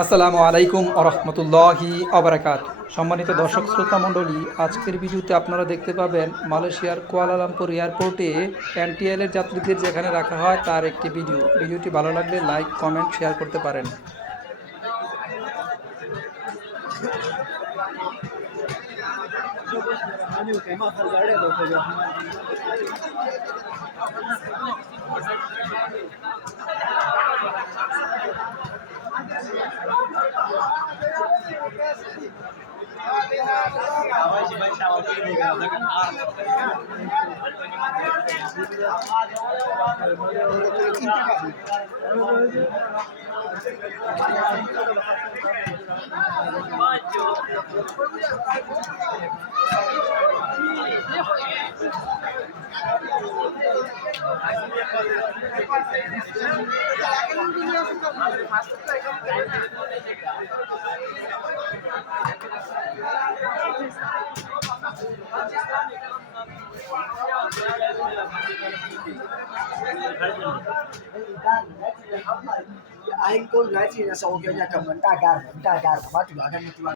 আসসালামু আলাইকুম আরহামতুল্লাহি আবরাকাত। সম্মানিত দর্শক শ্রোতা মণ্ডলী, আজকের ভিডিওতে আপনারা দেখতে পাবেন মালয়েশিয়ার কুয়ালালামপুর এয়ারপোর্টে এনটিএলের যাত্রীদের যেখানে রাখা হয় তার একটি ভিডিওটি ভালো লাগলে লাইক কমেন্ট শেয়ার করতে পারেন। Anh con gái thì là sau kia nhà cầm vấn ta gà mà chủ là